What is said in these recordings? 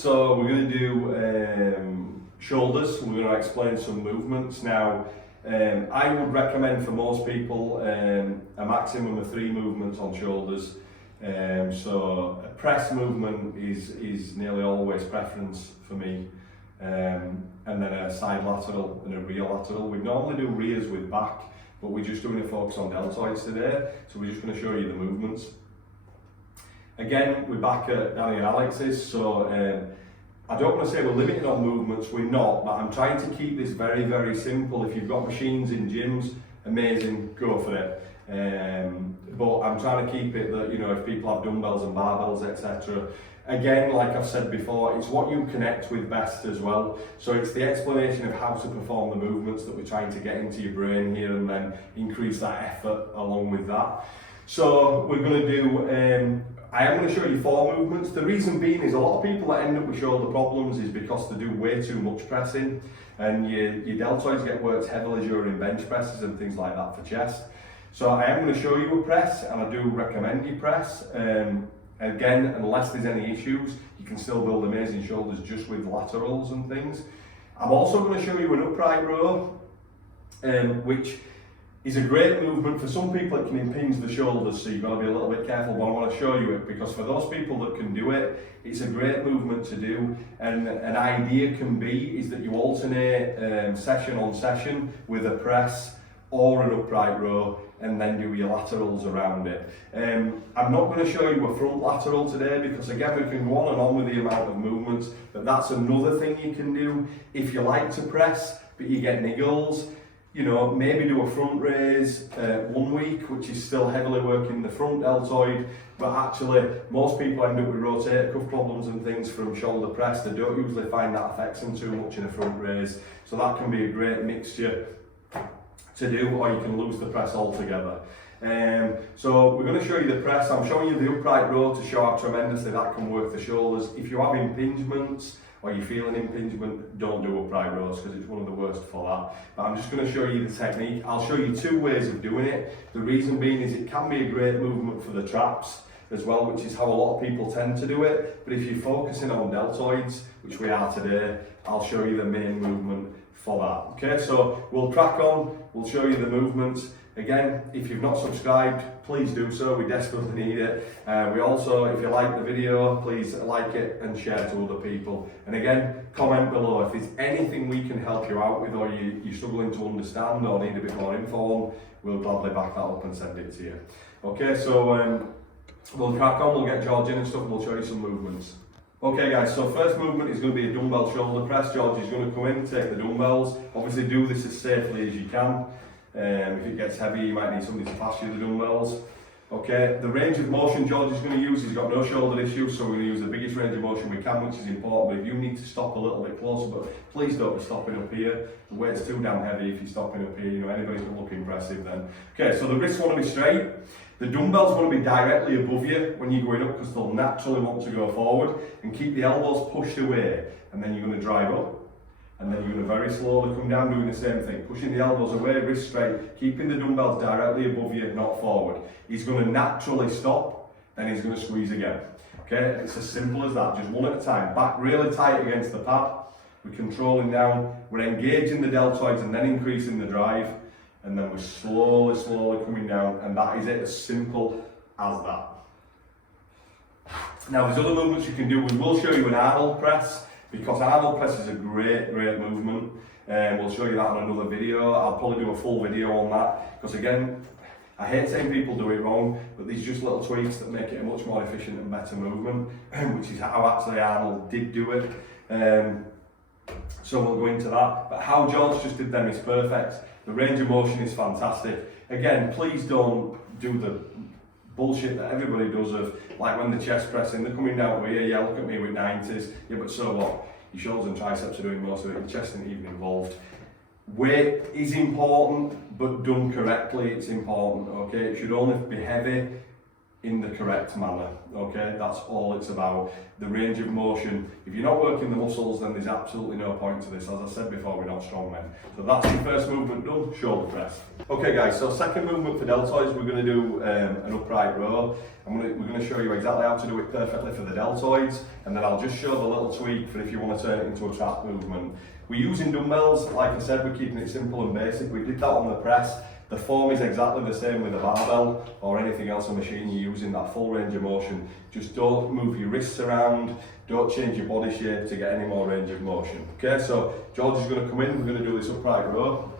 so we're going to do shoulders. We're going to explain some movements. Now, I would recommend for most people a maximum of 3 movements on shoulders. So a press movement is nearly always preference for me, and then a side lateral and a rear lateral. We normally do rears with back, but we're just doing a focus on deltoids today, so we're just going to show you the movements. Again, we're back at Danny and Alex's, so I don't want to say we're limited on movements, we're not, but I'm trying to keep this very, very simple. If you've got machines in gyms, amazing, go for it. But I'm trying to keep it that, you know, if people have dumbbells and barbells, etc. Again, like I've said before, it's what you connect with best as well. So it's the explanation of how to perform the movements that we're trying to get into your brain here, and then increase that effort along with that. So we're going to do, I am going to show you 4 movements. The reason being is a lot of people that end up with shoulder problems is because they do way too much pressing, and your deltoids get worked heavily during bench presses and things like that for chest. So I am going to show you a press, and I do recommend you press. Again, unless there's any issues, you can still build amazing shoulders just with laterals and things. I'm also going to show you an upright row, which is a great movement. For some people it can impinge the shoulders, so you've got to be a little bit careful, but I want to show you it because for those people that can do it, it's a great movement to do. And an idea can be is that you alternate session on session with a press or an upright row, and then do your laterals around it. I'm not going to show you a front lateral today because again we can go on and on with the amount of movements, but that's another thing you can do. If you like to press but you get niggles, you know, maybe do a front raise 1 week, which is still heavily working the front deltoid, but actually most people end up with rotator cuff problems and things from shoulder press. They don't usually find that affects them too much in a front raise, so that can be a great mixture to do, or you can lose the press altogether. So we're going to show you the press. I'm showing you the upright row to show how tremendously that can work the shoulders. If you have impingements or you feel an impingement, don't do upright rows because it's one of the worst for that. But I'm just going to show you the technique. I'll show you 2 ways of doing it. The reason being is it can be a great movement for the traps as well, which is how a lot of people tend to do it. But if you're focusing on deltoids, which we are today, I'll show you the main movement for that. Okay, so we'll crack on, we'll show you the movements. Again, if you've not subscribed, please do so, we desperately need it. We also, if you like the video, please like it and share to other people. And again, comment below if there's anything we can help you out with, or you're struggling to understand or need a bit more info on, we'll gladly back that up and send it to you. Okay, so we'll crack on, we'll get George in and stuff, and we'll show you some movements. Okay guys, so first movement is going to be a dumbbell shoulder press. George is going to come in, take the dumbbells. Obviously do this as safely as you can. If it gets heavy, you might need somebody to pass you the dumbbells. Okay, the range of motion George is going to use, he's got no shoulder issues, so we're going to use the biggest range of motion we can, which is important. But if you need to stop a little bit closer, but please don't be stopping up here. The weight's too damn heavy if you're stopping up here. You know, anybody can look impressive then. Okay, so the wrists want to be straight. The dumbbells want to be directly above you when you're going up because they'll naturally want to go forward, and keep the elbows pushed away, and then you're going to drive up, and then you're going to very slowly come down doing the same thing, pushing the elbows away, wrists straight, keeping the dumbbells directly above you, not forward. He's going to naturally stop, then he's going to squeeze again. Okay, it's as simple as that, just one at a time. Back really tight against the pad, we're controlling down, we're engaging the deltoids and then increasing the drive. And then we're slowly coming down, and that is it, as simple as that. Now there's other movements you can do. We will show you an Arnold press, because Arnold press is a great movement. We'll show you that on another video. I'll probably do a full video on that, because again, I hate saying people do it wrong, but these are just little tweaks that make it a much more efficient and better movement, which is how actually Arnold did do it. So we'll go into that, but how George just did them is perfect. The range of motion is fantastic. Again, please don't do the bullshit that everybody does of, like when the chest pressing, they're coming down here, yeah, look at me with 90s, yeah, but so what? Your shoulders and triceps are doing most of it, your chest isn't even involved. Weight is important, but done correctly, it's important, okay? It should only be heavy in the correct manner, okay? That's all it's about, the range of motion. If you're not working the muscles, then there's absolutely no point to this. As I said before, we're not strong men. So that's the first movement done, shoulder press. Okay guys, so second movement for deltoids, we're going to do an upright row. We're going to show you exactly how to do it perfectly for the deltoids, and then I'll just show the little tweak for if you want to turn it into a trap movement. We're using dumbbells, like I said, we're keeping it simple and basic. We did that on the press. The form is exactly the same with a barbell or anything else on machine you're using, that full range of motion. Just don't move your wrists around, don't change your body shape to get any more range of motion. Okay, so George is going to come in, we're going to do this upright row.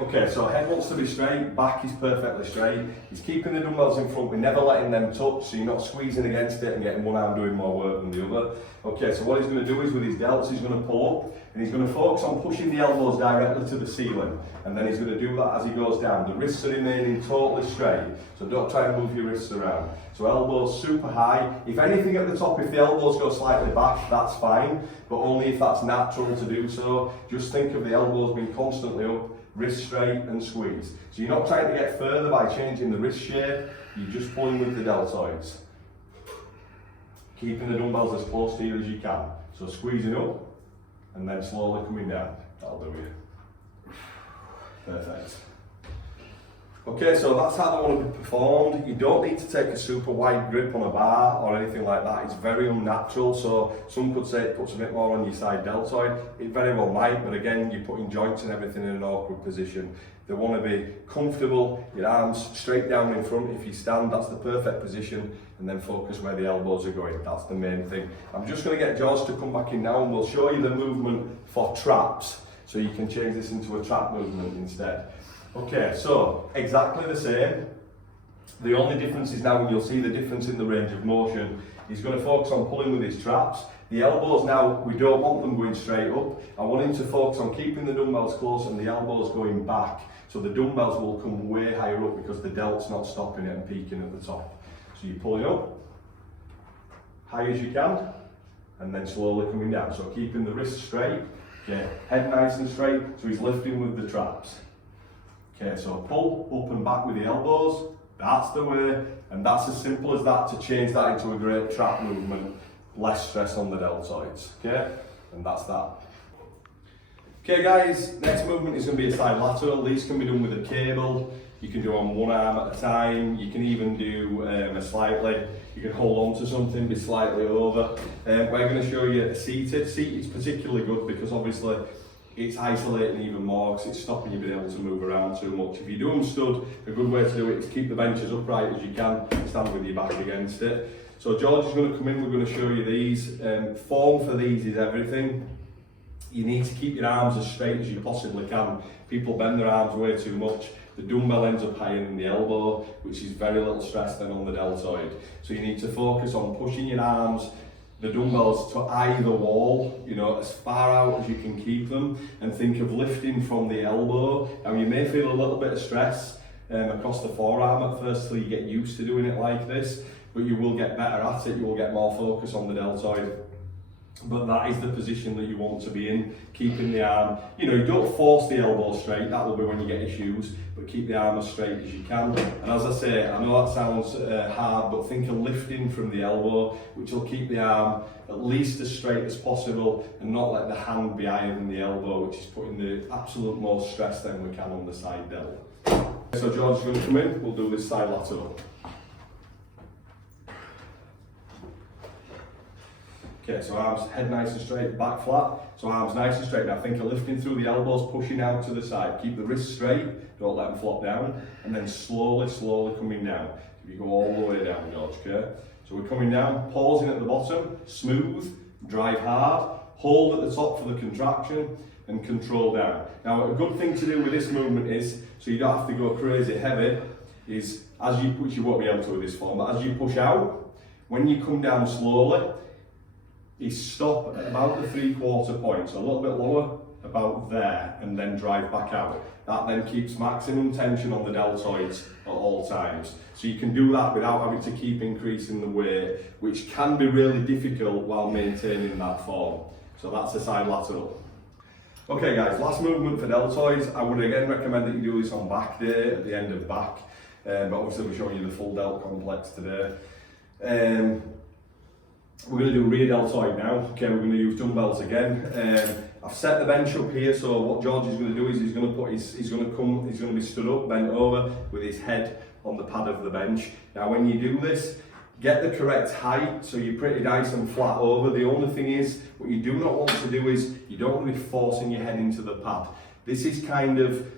Okay, so head wants to be straight, back is perfectly straight. He's keeping the dumbbells in front, we're never letting them touch, so you're not squeezing against it and getting one arm doing more work than the other. Okay, so what he's going to do is with his delts, he's going to pull up and he's going to focus on pushing the elbows directly to the ceiling, and then he's going to do that as he goes down. The wrists are remaining totally straight, so don't try and move your wrists around. So elbows super high. If anything at the top, if the elbows go slightly back, that's fine, but only if that's natural to do so. Just think of the elbows being constantly up, wrist straight and squeeze. So you're not trying to get further by changing the wrist shape, you're just pulling with the deltoids. Keeping the dumbbells as close to you as you can. So squeezing up and then slowly coming down. That'll do you. Perfect. Okay, so that's how they want to be performed. You don't need to take a super wide grip on a bar or anything like that. It's very unnatural, so some could say it puts a bit more on your side deltoid. It very well might, but again, you're putting joints and everything in an awkward position. They want to be comfortable, your arms straight down in front. If you stand, that's the perfect position, and then focus where the elbows are going. That's the main thing. I'm just going to get George to come back in now, and we'll show you the movement for traps, so you can change this into a trap movement instead. Okay, so exactly the same. The only difference is now, when you'll see the difference in the range of motion, he's going to focus on pulling with his traps. The elbows now, we don't want them going straight up. I want him to focus on keeping the dumbbells close and the elbows going back. So the dumbbells will come way higher up because the delt's not stopping it and peaking at the top. So you're pulling up, high as you can, and then slowly coming down. So keeping the wrists straight, okay, head nice and straight, so he's lifting with the traps. Okay, so pull up and back with the elbows, that's the way, and that's as simple as that to change that into a great trap movement. Less stress on the deltoids, okay? And that's that. Okay guys, next movement is going to be a side lateral. These can be done with a cable, you can do on one arm at a time, you can even do you can hold on to something, be slightly over. We're going to show you a seated. Seated's particularly good because obviously it's isolating even more because it's stopping you being able to move around too much. If you do them stood, a good way to do it is keep the bench as upright as you can, stand with your back against it. So George is going to come in, we're going to show you these. Form for these is everything. You need to keep your arms as straight as you possibly can. People bend their arms way too much. The dumbbell ends up higher than the elbow, which is very little stress then on the deltoid. So you need to focus on pushing your arms, the dumbbells to either wall, you know, as far out as you can keep them, and think of lifting from the elbow. Now you may feel a little bit of stress across the forearm at first till you get used to doing it like this, but you will get better at it, you will get more focus on the deltoid. But that is the position that you want to be in, keeping the arm, you know, you don't force the elbow straight, that will be when you get issues, but keep the arm as straight as you can. And as I say, I know that sounds hard, but think of lifting from the elbow, which will keep the arm at least as straight as possible and not let the hand be higher than the elbow, which is putting the absolute most stress then we can on the side delt. So George is going to come in, we'll do this side lateral. Okay, so arms, head nice and straight, back flat. So arms nice and straight. Now think of lifting through the elbows, pushing out to the side. Keep the wrists straight, don't let them flop down. And then slowly, slowly coming down. You go all the way down, George, okay? So we're coming down, pausing at the bottom, smooth, drive hard, hold at the top for the contraction, and control down. Now a good thing to do with this movement is, so you don't have to go crazy heavy, is as you push, you won't be able to with this form, but as you push out, when you come down slowly, is stop at about the 3/4 point, so a little bit lower, about there, and then drive back out. That then keeps maximum tension on the deltoids at all times. So you can do that without having to keep increasing the weight, which can be really difficult while maintaining that form. So that's the side lateral. Okay guys, last movement for deltoids. I would again recommend that you do this on back day, at the end of back. But obviously we're showing you the full delt complex today. We're going to do rear deltoid now. Okay, we're going to use dumbbells again. I've set the bench up here, so what George is going to do is he's going to be stood up, bent over with his head on the pad of the bench. Now when you do this, get the correct height, so you're pretty nice and flat over. The only thing is, what you do not want to do is, you don't want to be forcing your head into the pad. This is kind of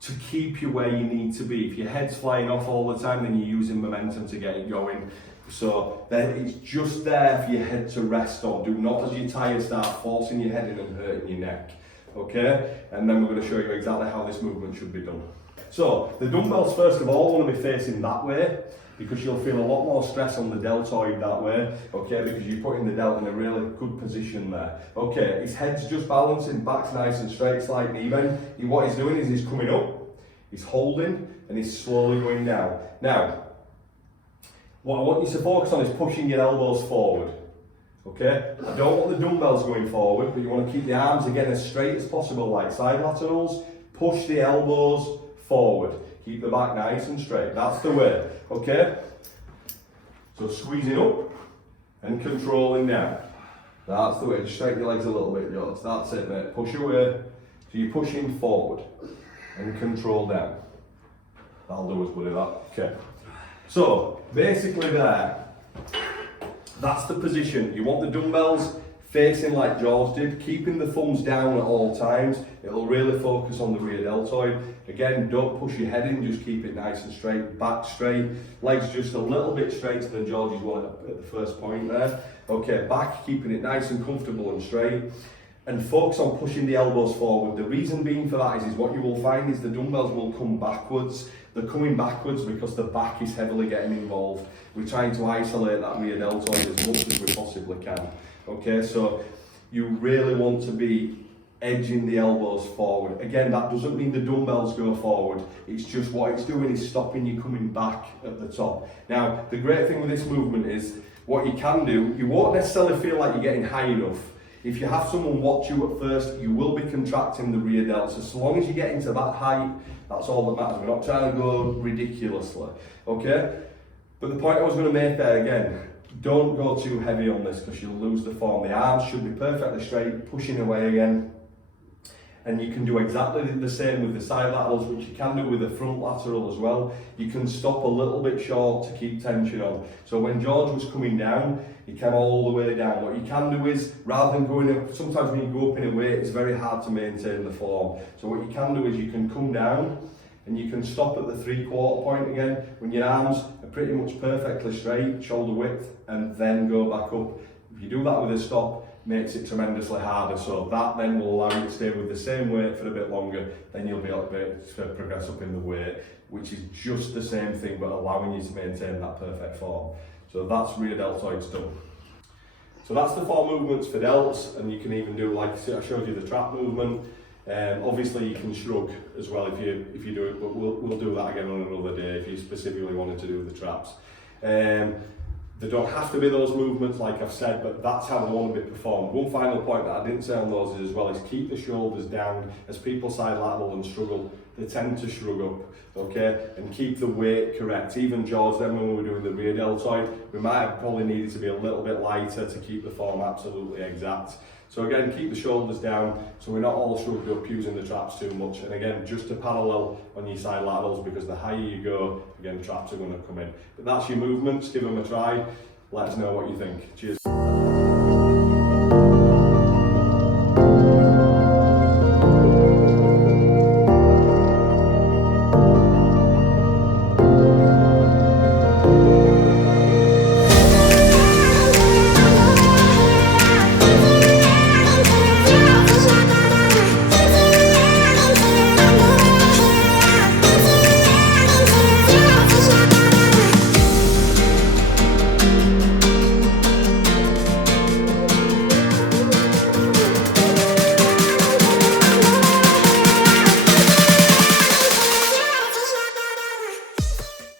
to keep you where you need to be. If your head's flying off all the time, then you're using momentum to get it going. So then it's just there for your head to rest on. Do not, as you're tired, start forcing your head in and hurting your neck. Okay? And then we're going to show you exactly how this movement should be done. So the dumbbells, first of all, want to be facing that way, because you'll feel a lot more stress on the deltoid that way, okay, because you're putting the delt in a really good position there. Okay, his head's just balancing, back's nice and straight, slight knee bend. What he's doing is he's coming up, he's holding, and he's slowly going down. Now, what I want you to focus on is pushing your elbows forward, okay? I don't want the dumbbells going forward, but you want to keep the arms again as straight as possible, like side laterals. Push the elbows forward. Keep the back nice and straight. That's the way, okay? So squeezing up and controlling down. That's the way. Just straighten your legs a little bit, George. That's it, mate. Push away. So you're pushing forward and control down. That'll do us, buddy, that. Okay. So basically there, that's the position. You want the dumbbells facing like George did, keeping the thumbs down at all times. It'll really focus on the rear deltoid. Again, don't push your head in, just keep it nice and straight, back straight, legs just a little bit straighter than George's one at the first point there. Okay, back, keeping it nice and comfortable and straight. And focus on pushing the elbows forward. The reason being for that is what you will find is the dumbbells will come backwards. They're coming backwards because the back is heavily getting involved. We're trying to isolate that rear deltoid as much as we possibly can. Okay, so you really want to be edging the elbows forward. Again, that doesn't mean the dumbbells go forward. It's just what it's doing is stopping you coming back at the top. Now, the great thing with this movement is what you can do, you won't necessarily feel like you're getting high enough. If you have someone watch you at first, you will be contracting the rear delts. So long as you get into that height, that's all that matters. We're not trying to go ridiculously, okay? But the point I was going to make there again, don't go too heavy on this because you'll lose the form. The arms should be perfectly straight, pushing away again. And you can do exactly the same with the side laterals, which you can do with the front lateral as well. You can stop a little bit short to keep tension on. So when George was coming down, he came all the way down. What you can do is, rather than going up, sometimes when you go up in a weight, it's very hard to maintain the form. So what you can do is you can come down and you can stop at the 3/4 point again, when your arms are pretty much perfectly straight, shoulder width, and then go back up. If you do that with a stop, makes it tremendously harder, so that then will allow you to stay with the same weight for a bit longer. Then you'll be able to progress up in the weight, which is just the same thing but allowing you to maintain that perfect form. So that's rear deltoids done. So that's the 4 movements for delts, and you can even do, like I showed you, the trap movement. Obviously you can shrug as well if you do it, but we'll do that again on another day if you specifically wanted to do the traps. They don't have to be those movements, like I've said, but that's how they want to be performed. One final point that I didn't say on those is as well is keep the shoulders down. As people side lateral and struggle, they tend to shrug up, okay? And keep the weight correct. Even George, then when we were doing the rear deltoid, we might have probably needed to be a little bit lighter to keep the form absolutely exact. So again, keep the shoulders down so we're not all shrugged up using the traps too much. And again, just to parallel on your side laterals, because the higher you go, again, traps are going to come in. But that's your movements. Give them a try. Let us know what you think. Cheers.